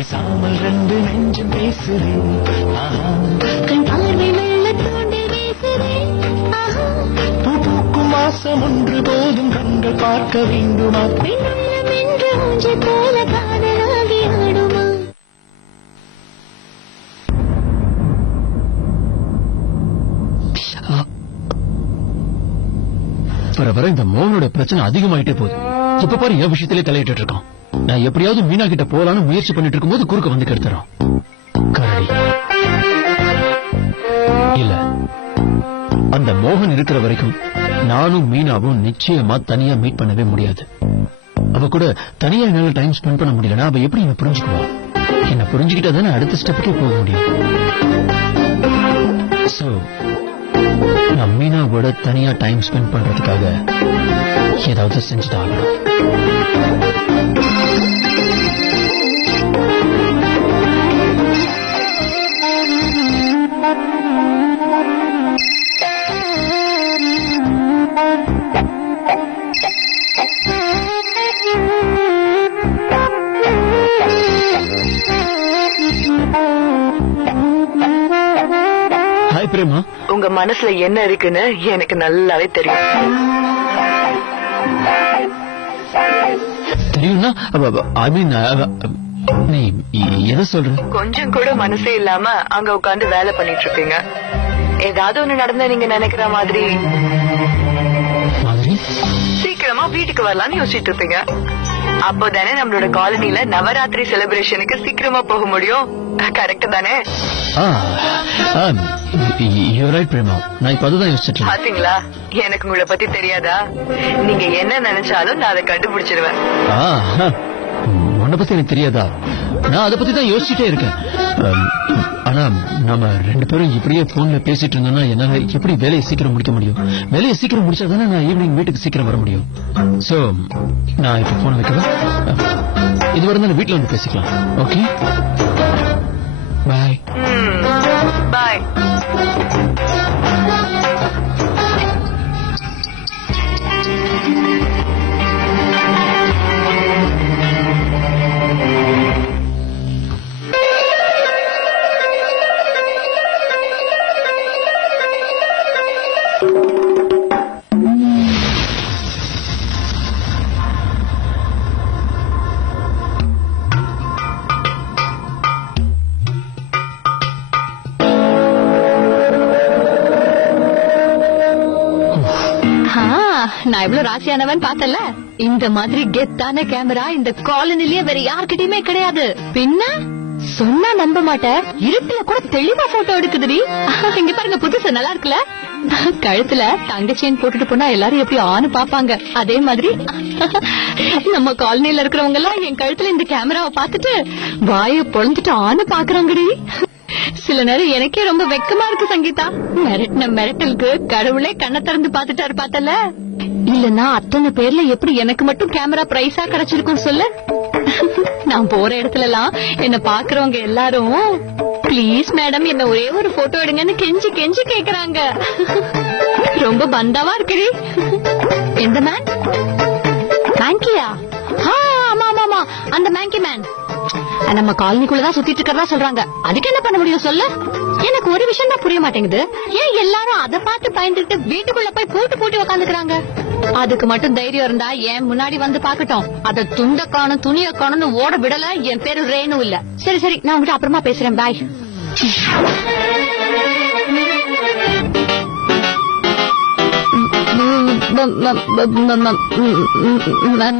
பேசாமல் ரெண்டு நெஞ்சம் பேசுறேன். கண் பார்வை மெல்ல தூண்டி வீசுறேன். பூ பூக்கும் மாசம் ஒன்று போதும் கண்கள் பார்க்க வேண்டுமா? பெண்ணுள்ளம் என்ற ஊஞ்சல் போல காதலாகி ஆடுமா? வர வர இந்த மோகனோட பிரச்சனை அதிகமாயிட்டே போகுது. இப்ப பாரு என் விஷயத்திலே தலையிட்டு இருக்கான். நான் எப்படியாவது மீனா கிட்ட போலான்னு முயற்சி பண்ணிட்டு இருக்கும்போது குறுக்க வந்து கெடுத்துறான். கரடி இல்ல, அந்த மோகன் இருக்கிற வரைக்கும் நானும் மீனாவும் நிச்சயமா தனியா மீட் பண்ணவே முடியாது. அவ கூட தனியா என்னால டைம் ஸ்பெண்ட் பண்ண முடியலன்னா அவ எப்படி என்ன புரிஞ்சுக்குவா? என்ன புரிஞ்சுக்கிட்டா தானே அடுத்த ஸ்டெப்புக்கே போக முடியும். சோ நான் மீனாவோட தனியா டைம் ஸ்பெண்ட் பண்றதுக்காக ஏதாவது செஞ்சுதான் ஆகணும். ஹாய் பிரேமா. உங்க மனசுல என்ன இருக்குன்னு எனக்கு நல்லாவே தெரியும். தெரியும்னா ஐ மீன் நீ எதை சொல்ற? கொஞ்சம் கூட மனசே இல்லாம அங்க உட்கார்ந்து வேலை பண்ணிட்டு இருப்பீங்க. ஏதாவது ஒண்ணு நடந்தா நீங்க நினைக்கிற மாதிரி சீக்கிரமா வீட்டுக்கு வரலாம்னு யோசிச்சுட்டு இருப்பீங்க. அப்போதானே நம்மளோட காலனில நவராத்திரி செலிப்ரேஷனுக்கு சீக்கிரமா போக முடியும். கரெக்ட் தானே? பிரேமா, நான் இப்ப அதுதான் யோசிச்சுட்டு. பாத்தீங்களா, எனக்கு உங்களை பத்தி தெரியாதா? நீங்க என்ன நினைச்சாலும் நான் அதை கண்டுபிடிச்சிருவேன். உன்னை பத்தி எனக்கு தெரியாதா? நான் அதை பத்தி தான் யோசிச்சுட்டே இருக்கேன். ஆனா நாம ரெண்டு பேரும் இப்படியே போன்ல பேசிட்டு இருந்தோம்னா என்னால எப்படி வேலையை சீக்கிரம் முடிக்க முடியும்? வேலையை சீக்கிரம் முடிச்சா தானே நான் ஈவினிங் வீட்டுக்கு சீக்கிரம் வர முடியும். சோ நான் இப்ப போன் வைக்கிறேன். இதுவரை தான் வீட்டுல வந்து பேசிக்கலாம். ஓகே, பாய். பாய். நான் எவ்வளவு ராசியானவன் பார்த்தல. இந்த மாதிரி கெத்தான கேமரா இந்த காலனிலேயே வேற யார்கிட்டயுமே கிடையாது. பின்ன சொன்னா நம்ப மாட்டேன், இருட்டுல கூட தெளிவா போட்டோ எடுக்குதுடி. இங்க பாருங்க, புதுசு நல்லா இருக்குல்ல. கழுத்துல தங்க செயின் போட்டுட்டு போனா எல்லாரும் எப்படி ஆணு பாப்பாங்க, அதே மாதிரி நம்ம காலனில இருக்கிறவங்க எல்லாம் என் கழுத்துல இந்த கேமராவை பார்த்துட்டு வாய பொழந்துட்டு ஆணு பாக்குறாங்கடி. சில நேரம் எனக்கே ரொம்ப வெக்கமா இருக்கு சங்கீதா. மிரட்டலுக்கு கடவுளே கண்ணை திறந்து பாத்துட்டாரு பார்த்தல. இல்லன்னா அத்தனை பேர்ல எப்படி எனக்கு மட்டும் கேமரா பிரைஸா கிடைச்சிருக்கும் சொல்லு. நான் போற இடத்துல எல்லாம் என்ன பாக்குறவங்க எல்லாரும் பிளீஸ் மேடம் என்ன ஒரே ஒரு போட்டோ எடுங்கன்னு கெஞ்சி கெஞ்சி கேக்குறாங்க. ரொம்ப பந்தாவா இருக்குடி. எந்த மேன்? மேங்கியா? ஆமா ஆமா ஆமா, அந்த மேங்கி மேன் நம்ம காலனிக்குள்ளதான் சுத்திட்டு இருக்கிறதா சொல்றாங்க. அதுக்கு என்ன பண்ண முடியும் சொல்லு? எனக்கு ஒரு விஷயம் தான் புரிய மாட்டேங்குது. ஏன் எல்லாரும் அதை பார்த்து பயந்துட்டு வீட்டுக்குள்ள போய் பூட்டி உக்காந்துக்கிறாங்க? அதுக்கு மட்டும் தைரியம் இருந்தா ஏன் முன்னாடி வந்து பாக்கட்டும். அத துண்ட காணும் துணிய காணும்னு ஓட விடல. என் பேரு ரேணு இல்ல. சரி சரி, நான் உங்ககிட்ட அப்புறமா பேசுறேன். பாய்.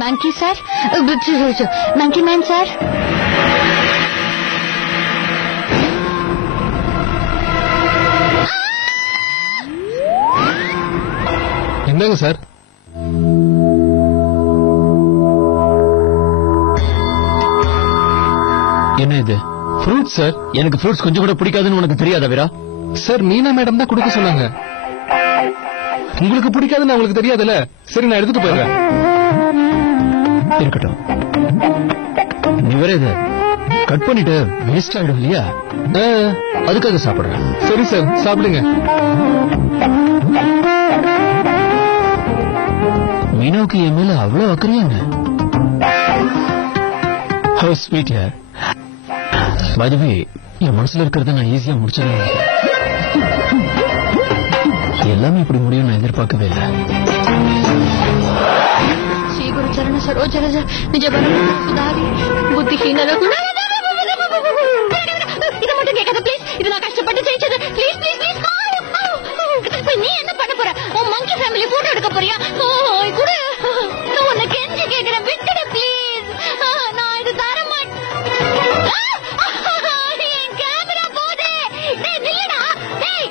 மங்கி சார், மங்கி மேன் சார். என்னங்க சார்? என்ன இது? Fruits sir. எனக்கு ஃப்ரூட்ஸ் கொஞ்சம் கூட பிடிக்காதுன்னு உனக்கு தெரியாதா வீரா? சார், மீனா மேடம் தான் கொடுக்க சொன்னாங்க. உங்களுக்கு பிடிக்காதுன்னு உங்களுக்கு தெரியாதுல்ல. சரி, நான் எடுத்துட்டு போயிடுறேன். இருக்கட்டும். நீ வேற இதை கட் பண்ணிட்டு வேஸ்ட் ஆயிடும் இல்லையா? அதுக்காக சாப்பிடுறேன். சரி சார், சாப்பிடுங்க. மீனாவுக்கு என் மேல அவ்வளவு அக்கறையாங்க. How sweet, yeah. By the way, என் மனசுல இருக்கிறத நான் ஈஸியா முடிச்சிடலாம். எல்லாமே இப்படி முடியும் நான் எதிர்பார்க்கவே இல்லை. ಶ್ರೀ ಗುರು ಚರಣ ಸರೋಜ ರಜ ನಿಜ ಬರ ಸುಧಾರಿ ಬುದ್ಧಿಹೀನರ ಗುಣ இத மட்டும் கேட்காத ப்ளீஸ். இது நான் கஷ்டப்பட்டு ஜெயிச்சது. Please please please. நீ என்ன பண்ண போற? உன் மங்கி ஃபேமிலி போட்டோ எடுக்க போறியா? குடு. நான் உன்னை கெஞ்சி கேக்குறேன், விட்டுடு ப்ளீஸ். நான் இது தர மாட்டேன். என் கேமரா போதே. டேய் நில்லுடா. டேய்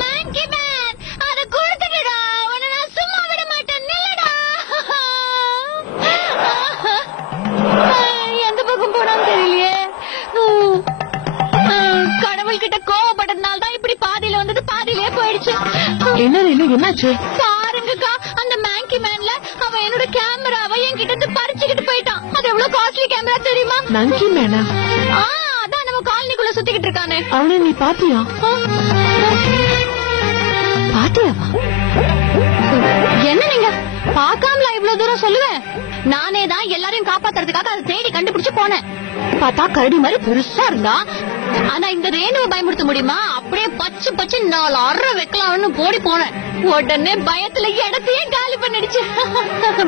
மங்கி மேன், அத கொடுத்துடுடா. உன்னை நான் சும்மா விட மாட்டேன். நில்லுடா. எந்த பக்கம் போனான்னு தெரியலையே. கடவுள் கிட்ட கோவப்பட்டதுனால தான் இப்படி பாதியில வந்தது பாதியிலே போயிடுச்சு. என்னாச்சு? பாருங்கக்கா, அந்த மேங்கி மேன்ல அவன் என்னோட கேமராவை என்கிட்ட இருந்து பறிச்சுக்கிட்டு போயிட்டான். அது எவ்வளவு காஸ்ட்லி கேமரா தெரியுமா? மங்கி மேனா? அதான் நம்ம காலனிக்குள்ள சுத்திக்கிட்டு இருக்கானே. அவனை நீ பாத்தியா? பாத்தியாவா? என்ன நீங்க பாக்காமல இவ்வளவு தூரம் சொல்லுவேன்? நானே தான் எல்லாரையும் காப்பாத்துறதுக்காக அதை தேடி கண்டுபிடிச்சு போனேன். பார்த்தா கரடி மாதிரி பெருசா இருந்தா. ஆனா இந்த ரேணுவை பயமுறுத்த முடியுமா? அப்படியே பச்சு பச்சு 4 அரை வைக்கலாம்னு போடி போனேன். உடனே பயத்துல இடத்தையே காலி பண்ணிடுச்சு.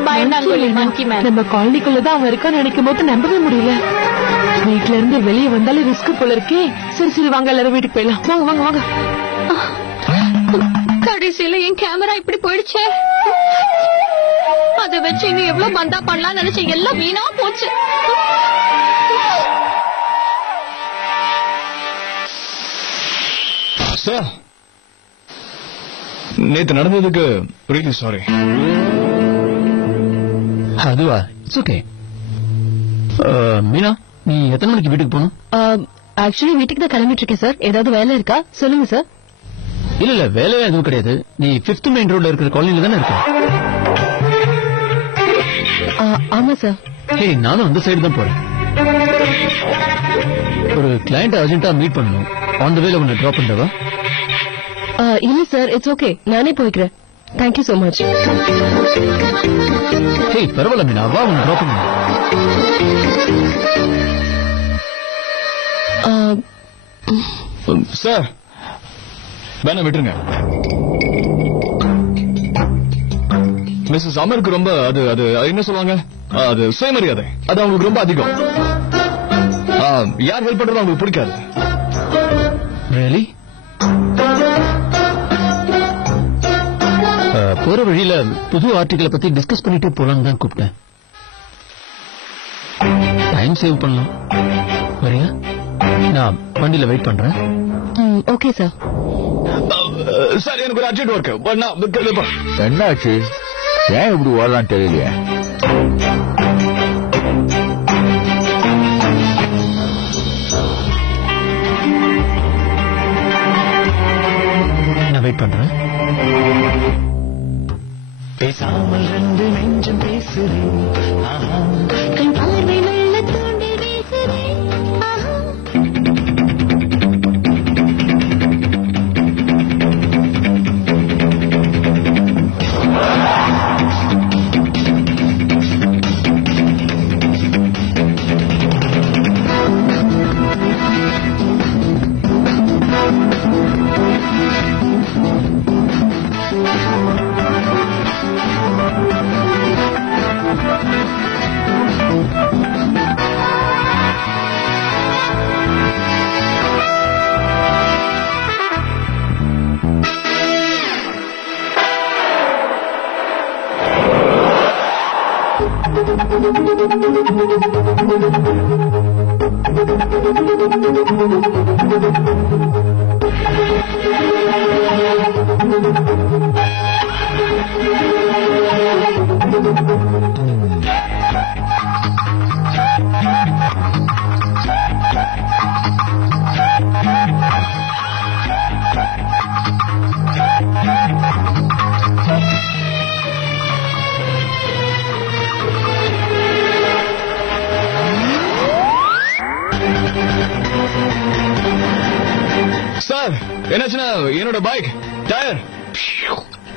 பயந்தாங்கோலி மங்கி மேன். நம்ம காலனிக்குள்ளதான் அவன் இருக்கான்னு நினைக்கும் போது நம்பவே முடியல. வீட்டுல இருந்து வெளியே வந்தாலும் ரிஸ்க் போல இருக்கே. சரி சரி வாங்க, எல்லாரும் வீட்டுக்கு போயிடலாம். வாங்க வாங்க வாங்க. கடைசியில என் கேமரா இப்படி போயிடுச்சே. அதை வச்சு இன்னும் எவ்வளவு பந்தா பண்ணலாம் நினைச்சேன். எல்லாம் வீணா போச்சு. சார், நேத்து நடந்ததுக்கு ரியலி சாரி. அதுவா? It's okay. மீனா, நீ எத்தனை மணிக்கு வீட்டுக்கு போகணும்? ஆக்சுவலி வீட்டுக்கு தான் கிளம்பிட்டு இருக்கேன் சார். ஏதாவது வேலை இருக்கா? சொல்லுங்க சார். இல்ல இல்ல, வேலையா எதுவும் கிடையாது. நீ 5th மெயின் ரோட்ல இருக்கிற காலனில தானே இருக்க? ஆமா சார். ஹே, நானும் அந்த சைடு தான் போறேன். ஒரு கிளையண்ட் அர்ஜென்ட்டா மீட் பண்ணணும். ஆன் த வேல உன்னை டிராப் பண்றவா? இல்ல சார், இட்ஸ் ஓகே, நானே போய்க்கிறேன். Thank you so much. ஹே, பரவாயில்ல மீனா, வா உன்னை டிராப் பண்ணு. சார், வேணா விட்டுருங்க. மிஸ்ஸஸ் அமருக்கு ரொம்ப அது அது என்ன சொல்லுவாங்க, அது சுயமரியாதை. அது அவங்களுக்கு ரொம்ப அதிகம். யார் ஹெல்ப் பண்றது அவங்களுக்கு பிடிக்காது. Really? போற வழியில புது ஆர்டிகிளை பத்தி டிஸ்கஸ் பண்ணிட்டு போலான்னு தான் கூப்பிட்டேன். டைம் சேவ் பண்ணலாம். வரியா? நான் வண்டியில வெயிட் பண்றேன். Okay sir. சார், எனக்கு ஒரு அர்ஜென்ட் ஒர்க். என்னாச்சு? ஏன் இப்படி ஓடலாம் தெரியலையே. நான் வெயிட் பண்றேன். பேசாமல் 2 நெஞ்சம் பேசுறேன். கண் பார்வை மெல்ல தூண்டி பேசுறேன். சார், என்னாச்சுன்னா என்னோட பைக் டயர்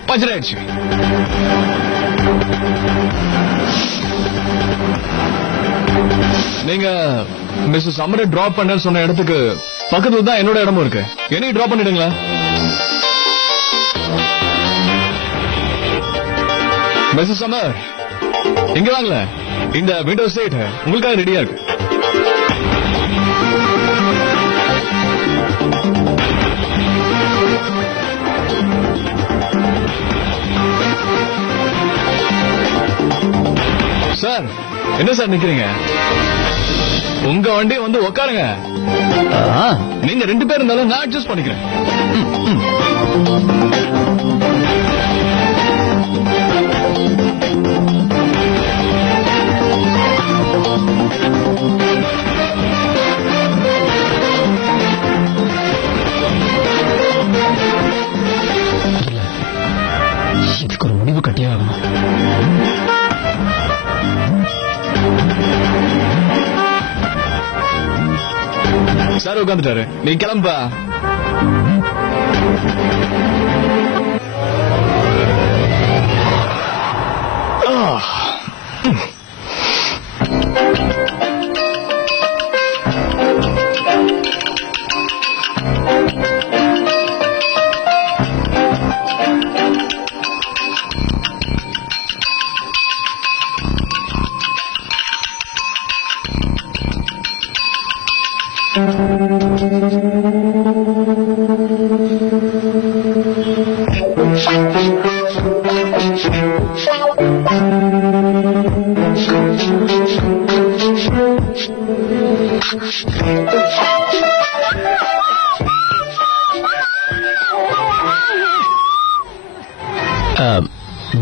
பஞ்சர் ஆயிடுச்சு. நீங்க மிஸ்ஸஸ் சம்மரை டிராப் பண்ண சொன்ன இடத்துக்கு பக்கத்துல தான் என்னோட இடமும் இருக்கு. என்னையும் டிராப் பண்ணிடுங்களா? மிஸ்ஸஸ் சம்மர் இங்க வாங்கல. இந்த விண்டோ சீட் உங்களுக்காக ரெடியா இருக்கு. சார் என்ன சார் நிக்கிறீங்க? உங்க வண்டி வந்து உட்காருங்க. நீங்க 2 பேர் இருந்தாலும் நான் அட்ஜஸ்ட் பண்ணிக்கிறேன். இதுக்கு ஒரு முடிவு கட்டியே ஆகணும். சார் உட்காந்துட்டாரு, நீ கிளம்பா.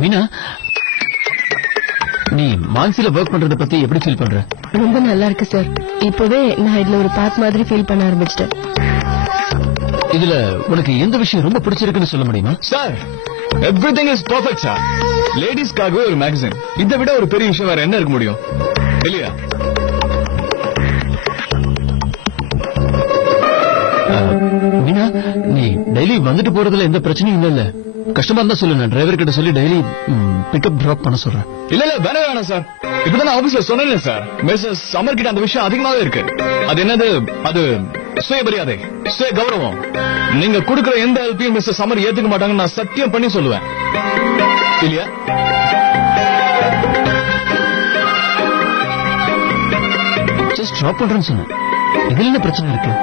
மீனா, நீ மான்சில ஒர்க் பண்றத பத்தி எப்படி ஃபீல் பண்ற? ரொம்ப நல்லா இருக்கு சார். இப்பவே நான் இதுல ஒரு பார்ட் மாதிரி ஃபீல் பண்ண ஆரம்பிச்சிட்டேன். இதுல உனக்கு எந்த விஷயம் ரொம்ப பிடிச்சிருக்குன்னு சொல்ல முடியுமா? Sir everything is perfect sir. லேடிஸ்க்காகவே ஒரு மேகசின், இதை விட ஒரு பெரிய விஷயம் வேற என்ன இருக்க முடியும் இல்லையா? மீனா, நீ டெய்லி வந்துட்டு போறதுல எந்த பிரச்சனையும் இல்ல? கஷ்டமா இருந்தா சொல்லு, நான் டிரைவர் கிட்ட சொல்லி டெய்லி பிக்கப் டிராப் பண்ண சொல்றேன். இல்ல வேணாம் சார். இப்பதான் ஆபீஸ்ல சொன்னேன் சார், மிஸ்ஸஸ் சம்மர் கிட்ட அந்த விஷயம் அதிகமாவே இருக்கு. அது என்னது? அது சுயமரியாதை, சுய கௌரவம். நீங்க கொடுக்கிற எந்த ஹெல்ப்பையும் மிஸ்ஸஸ் சம்மர் ஏத்துக்க மாட்டாங்கன்னு நான் சத்தியம் பண்ணி சொல்லுவேன் இல்லையா? ஜஸ்ட் டிராப் பண்றேன்னு சொன்னேன். இதுல என்ன பிரச்சனை இருக்கு?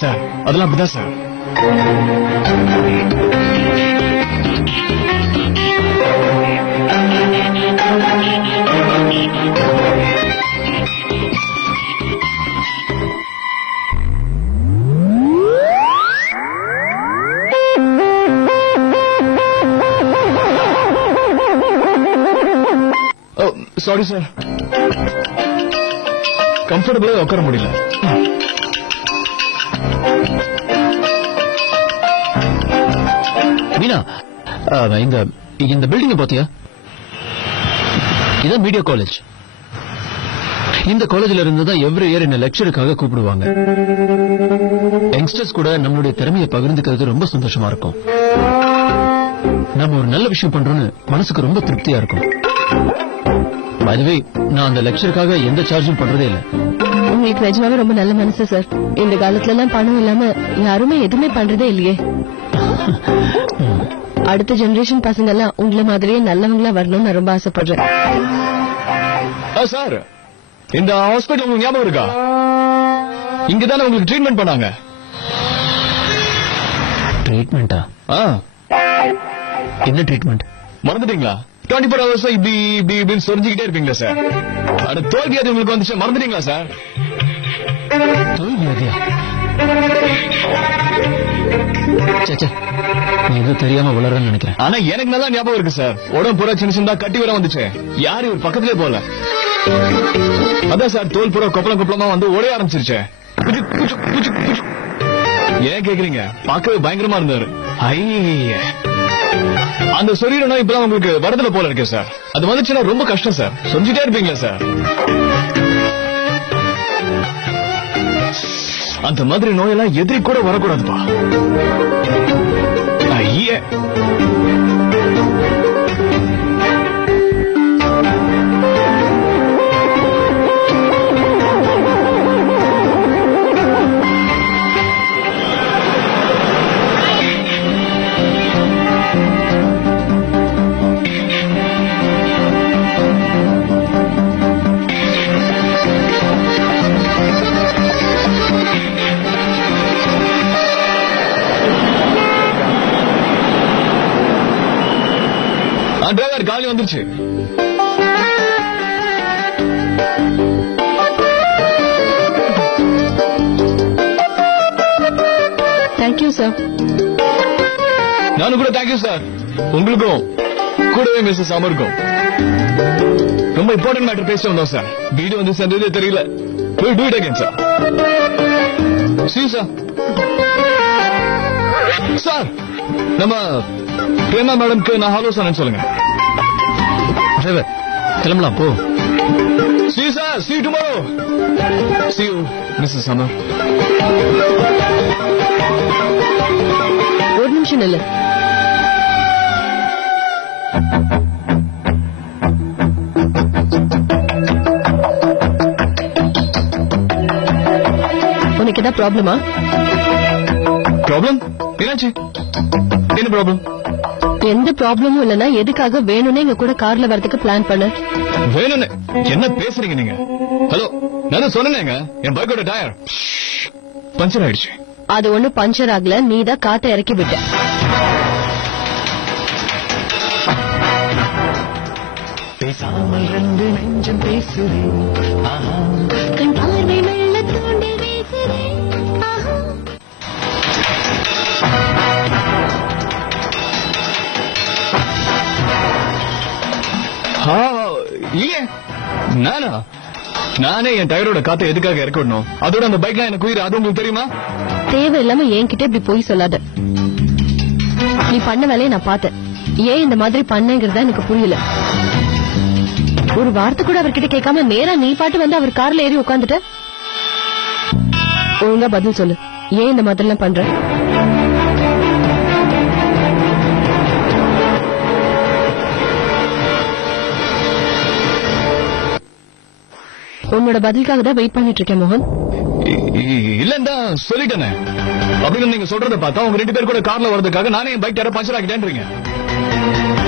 சார் அதெல்லாம் அப்படிதான் சார். சாரி சார், கம்ஃபர்டபுளா உட்கார முடியல. மீனா, இந்த பில்டிங் பாத்தியா? இதான் மீடியா காலேஜ். இந்த காலேஜ்ல இருந்து தான் எவ்ரி இயர் என்ன லெக்சருக்காக கூப்பிடுவாங்க. யங்ஸ்டர்ஸ் கூட நம்மளுடைய திறமையை பகிர்ந்துக்கிறது ரொம்ப சந்தோஷமா இருக்கும். நம்ம ஒரு நல்ல விஷயம் பண்றோம்னு மனசுக்கு ரொம்ப திருப்தியா இருக்கும். பை தி வே, நான் அந்த லெக்சருக்காக எந்த சார்ஜும் பண்றதே இல்ல. உங்களுக்கு நிஜமாவே ரொம்ப நல்ல மனசு சார். இந்த காலத்துல எல்லாம் பணம் இல்லாம யாருமே எதுவுமே பண்றதே இல்லையே. அடுத்த ஜெனரேஷன் பசங்க எல்லாம் உங்களை மாதிரியே நல்லவங்களா வரணும்னு நான் ரொம்ப ஆசைப்படுறேன். சார், இந்த ஹாஸ்பிட்டல் உங்களுக்கு ஞாபகம் இருக்கா? இங்கதானே உங்களுக்கு ட்ரீட்மெண்ட் பண்ணாங்க. ட்ரீட்மெண்டா? என்ன ட்ரீட்மெண்ட்? மறந்துட்டீங்களா? 24 hours இப்படி சொரிஞ்சுக்கிட்டே இருப்பீங்களா சார்? அது தோல் வியாதி உங்களுக்கு வந்துச்சு, மறந்துட்டீங்களா சார்? தோல் வியாதியா? நீ எதுவும் தெரியாம வளர்றன்னு நினைக்கிறேன். ஆனா எனக்கு நல்லா ஞாபகம் இருக்கு சார். உடம்பு பூரா சின்ன சின்னதா கட்டி வர வந்துச்சு. யாரு ஒரு பக்கத்திலே போல. அதான் சார், தோல் பூரா கொப்பளமா வந்து உடைய ஆரம்பிச்சிருச்சு. ஏன் கேக்குறீங்க? பார்க்கவே பயங்கரமா இருந்தாரு. அந்த சொரியணும் இப்பதான் உங்களுக்கு வரதுல போல இருக்கு சார். அது வந்துச்சுன்னா ரொம்ப கஷ்டம் சார். சொல்லிட்டே இருப்பீங்களா சார்? அந்த மாதிரி நோயெல்லாம் எதிரி கூட வரக்கூடாதுப்பா. டிரைவர் காலி வந்துருச்சு. Thank you sir. நானும் கூட தேங்க்யூ சார். உங்களுக்கும் கூடவே மிஸ்ஸஸ் அமருக்கும். ரொம்ப இம்பார்ட்டன்ட் மேட்டர் பேச வந்தோம் சார். வீடு வந்து சேர்ந்ததே தெரியல. We'll do it again, sir. See you, sir. Sir, நம்ம பிரேமா மேடம்க்கு நான் ஹலோ சொன்னேன்னு சொல்லுங்க. டிரைவர் கிளம்பலாம் போ. See you, sir. See you tomorrow. See you, Mrs. Summer. ஒரு நிமிஷம் இல்ல. உனக்கு ஏதாவது ப்ராப்ளமா? ப்ராப்ளம் என்னாச்சு? என்ன ப்ராப்ளம்? எந்த ப்ராப்ளமும் இல்லனா எதுக்காக வேணும்னே எங்க கூட கார்ல வரதுக்கு பிளான் பண்ண? வேணும்னு என்ன பேசுறீங்க நீங்க? ஹலோ, நான் சொன்னேங்க என் பைக்கோட டயர் பஞ்சர் ஆயிடுச்சு. அது ஒண்ணு பஞ்சர் ஆகல, நீதான் காத்தை இறக்கி விட்ட. பேசாமல் ரெண்டு நெஞ்சம் பேசுறேன். ஆஹா, கண் பார்வை மெல்ல தூண்டி வீசுறேன். இல்லையே, நானே என் டயரோட காத்தை எதுக்காக இறக்க விடணும்? அதோட அந்த பைக்ல எனக்கு உயிர், அது உங்களுக்கு தெரியுமா? தேவையில்லாம என்கிட்ட இப்படி போய் சொல்லாத. நீ பண்ண வேலையை நான் பார்த்தேன். ஏன் இந்த மாதிரி பண்ணங்கிறதா எனக்கு புரியல. ஒரு வார்த்தை கூட அவர்கிட்ட கேட்காம நேரா நீ பாட்டு வந்து அவர் கார்ல ஏறி உட்காந்துட்ட. ஒழுங்கா பதில் சொல்லு, ஏன் இந்த மாதிரி எல்லாம் பண்ற? உன்னோட பதிலுக்காக தான் வெயிட் பண்ணிட்டு இருக்கேன் மோகன். இல்லன்னா சொல்லிட்டேனே. அப்படின்னு நீங்க சொல்றத பார்த்தா உங்க 2 பேர் கூட கார்ல வரதுக்காக நானே என் பைக் டயரை பஞ்சர் ஆக்கிட்டேன்றீங்க.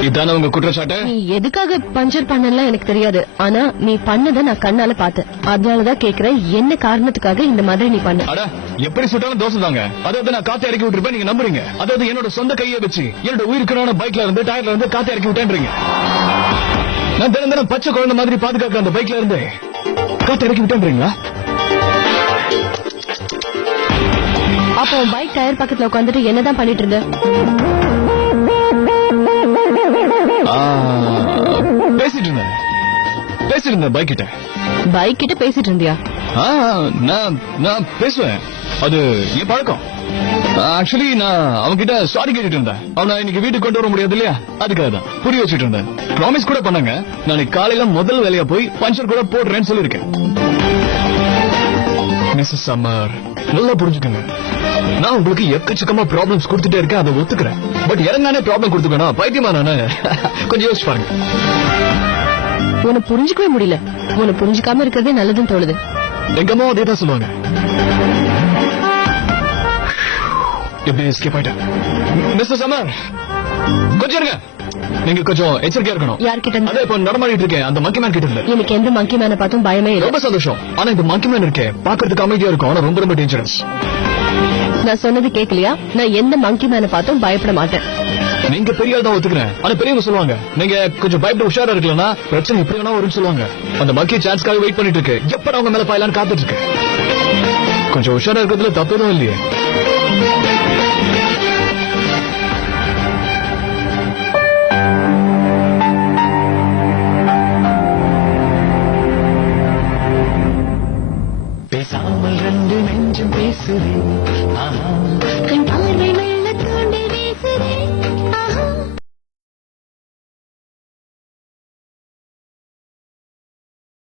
இதான உங்க குற்றச்சாட்டு? நீ எதுக்காக பஞ்சர் பண்ணலாம் எனக்கு தெரியாது. ஆனா நீ பண்ணத நான் கண்ணால பார்த்தேன். அதனாலதான் கேக்குறேன், என்ன காரணத்துக்காக இந்த மாதிரி நீ பண்ண? அட, எப்படி சுட்டாலும் தோசை தாங்க. அதாவது நான் காத்தை இறக்கி விட்டுருப்பேன், நீங்க நம்புறீங்க. அதாவது என்னோட சொந்த கையை வச்சு என்னோட உயிருக்கான பைக்ல இருந்து டயர்ல இருந்து காத்தை இறக்கி விட்டேன்றீங்க. நான் தினம் பச்சை குழந்தை மாதிரி பாதுகாக்க அந்த பைக்ல இருந்து காத்தை இறக்கி விட்டேன்றீங்களா? அப்போ பைக் டயர் பக்கத்துல உட்காந்துட்டு என்னதான் பண்ணிட்டு இருந்த? பேசிட்டு இருந்தேன் பைக் கிட்ட. பைக் கிட்ட பேசிட்டு இருந்தியா? நான் பேசுவேன், அது என் பழக்கம். ஆக்சுவலி நான் அவன்கிட்ட சாரி கேட்டுட்டு இருந்தேன். அவனை இன்னைக்கு வீட்டுக்கு கொண்டு வர முடியாது இல்லையா, அதுக்காக தான் புரிய வச்சுட்டு இருந்தேன். ப்ராமிஸ் கூட பண்ணாங்க, நாளைக்கு காலையில முதல் வேலையா போய் பஞ்சர் கூட போடுறேன்னு சொல்லிருக்கேன். மிஸ்ஸஸ் சம்மர், நல்லா புரிஞ்சுக்கங்க. நான் உங்களுக்கு எக்கச்சக்கமா ப்ராப்ளம்ஸ் கொடுத்துட்டே இருக்கேன், அதை ஒத்துக்கிறேன். பட் இறங்கானே ப்ராப்ளம் கொடுத்துக்கணும், பைத்தியமா நானு? கொஞ்சம் யோசிச்சு பாருங்க. உன்னை புரிஞ்சுக்கவே முடியல. உன்னை புரிஞ்சுக்காம இருக்கிறதே நல்லதுன்னு தோணுது. எங்க அம்மா அதே தான் சொல்லுவாங்க. எப்படி எஸ்கேப் ஆயிட்டேன்? மிஸ்டர் சம்மர், கொஞ்சம் இருங்க. நீங்க கொஞ்சம் எச்சரிக்கையா இருக்கணும். யார்கிட்ட? அதே இப்ப நடமாடிட்டு இருக்கேன் அந்த மங்கி மேன் கிட்ட இல்ல. எனக்கு எந்த மங்கி மேனை பார்த்தும் பயமே இல்லை. ரொம்ப சந்தோஷம். ஆனா இந்த மங்கி மேன் இருக்கே, பாக்குறதுக்கு அமைதியா இருக்கும், ஆனா ரொம்ப ரொம்ப டேஞ்சரஸ். நான் சொன்னது கேட்கலையா? நான் எந்த மங்கி மேனை பார்த்தும் பயப்பட மாட்டேன். நீங்க பெரிய ஆள் தான் ஒத்துக்கிறேன். ஆனா பெரியவங்க சொல்லுவாங்க, நீங்க கொஞ்சம் பயப்பட உஷாரா இருக்கலன்னா பிரச்சனை எப்படி வேணா வரும்னு சொல்லுவாங்க. அந்த மக்கி சான்ஸ்க்காக வெயிட் பண்ணிட்டு இருக்கு, எப்ப அவங்க மேல பாயலான்னு காத்துட்டு இருக்கு. கொஞ்சம் உஷாரா இருக்கிறதுல தப்புதான் இல்லையே. பேசாமல் ரெண்டு நெஞ்சம் பேசுறேன். ஆஹா, கண் பார்வை